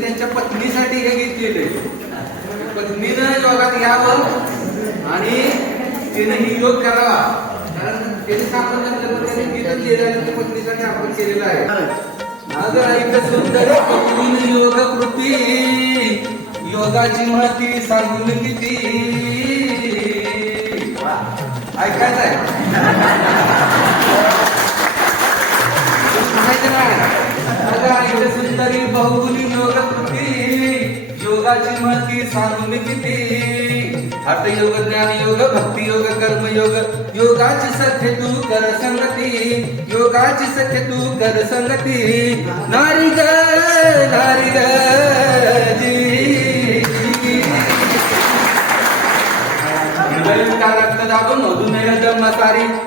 केले पत्नीनं योगात यावं आणि तिनं ही योग करावा. कारण त्याने सांगितलं पत्नीसाठी आपण केलेलं आहे. सुंदर पत्नीन योग कृती योगाची महती सांगून किती. ऐकायचं अगं सुंदरी बहुगुणी योग योगाची महती सांगून किती हठयोग ज्ञान योग भक्ती योग कर्म योग योगाची सत्य तू कर संगती योगाची सत्य तू कर संगती. नारी ग नारी ग जी. हृदय मधुमेह जन्मसारी हृदय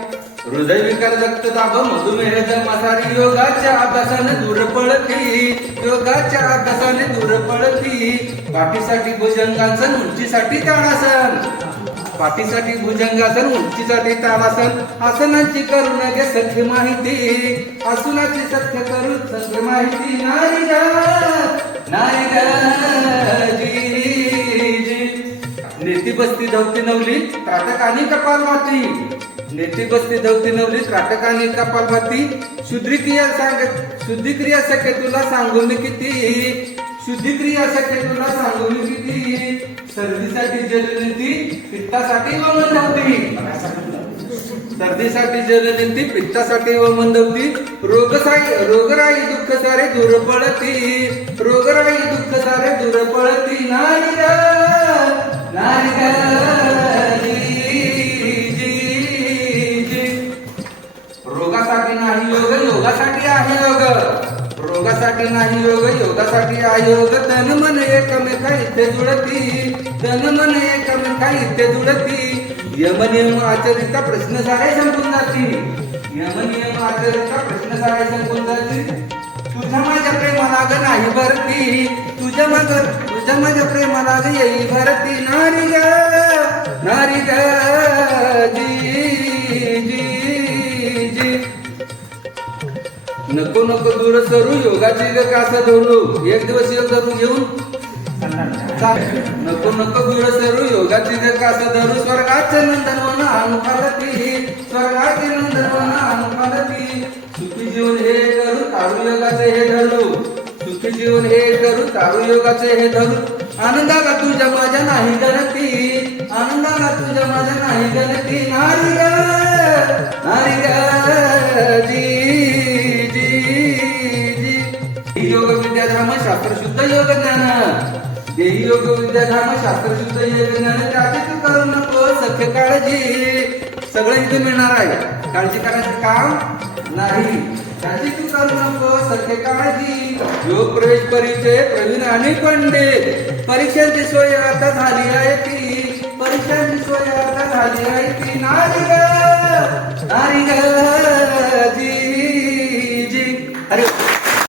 विकार रक्तदाब मधुमेह मसारी योगाच्या अभ्यासाने दूर पळती. योगाच्या अभ्यासाने दूर पळती. पाठीसाठी भुजंगासन उंचीसाठी ताणासन पाठीसाठी भुजंगासन उंचीसाठी ताणासन आसनाची करून घे सख्य माहिती. आसनाची सख्य करून सख्य माहिती. नारी ग नारी ग नेती बसती धवती नवली त्राटकानी कपाल माती. नेती बसती धवती नवली त्राटकानी कपाल माती शुद्धिक्रिया सांग शुद्धिक्रिया सखे तुला सांगू मी किती? शुद्धिक्रिया सखे तुला सांगू मी किती? सर्दीसाठी जलनेती पित्तासाठी व मंदवती सर्दीसाठी जलनेती पित्तासाठी व मंदवती रोगसाई रोगराई दुःख सारे दूर पळती रोगराई दुःख सारे दूर पळती नारी ग, रोगासाठी नाही योग योगासाठी आहे योग रोगासाठी नाही योग योगासाठी आहे योग तन मन एकमेका इथे जुळती. तन मन एकमेका इथे जुळती. यम नियम आचरिता प्रश्न सारे संपून जातील यम नियम आचरिता प्रश्न सारे संपून जातील तुझ्या माझ्या प्रेमाला ग नाही भरती. तुझ्या मग तुझ्या माझ्या प्रेमाला ग येई भरती. नारी ग नारी ग जी. नको नको दूर सरू योगाची कासा कास धरू. एक दिवस योग धरून घेऊन. नको नको दूर सरू योगाची कासा कास धरू. स्वर्गाचे नंदनवन अनुपालती स्वर्गाचे नंदनवन अनुपालती सुखी जीवन हे करू तारू योगाचे हे धरू. सुखी जीवन हे करू तारू योगाचे हे धरू. आनंदाला तुझ्या माझ्या नाही गणती. आनंदाला तुझ्या माझ्या नाही गणती. नारी ग नारी ग. देही योग विद्याधाम शास्त्र शुद्ध योग ज्ञान तू करू नको सख्य काळजी. सगळं इथे मिळणार आहे. काळजी करायचं काम नाही. त्याची तू करू नको सख्य काळजी. योग प्रवेश परिचय प्रवीण आणि पंडित. परीक्षांची सोय आता झाली आहे ती. परीक्षांची सोय आता झाली आहे ती. नारी ग नारी ग.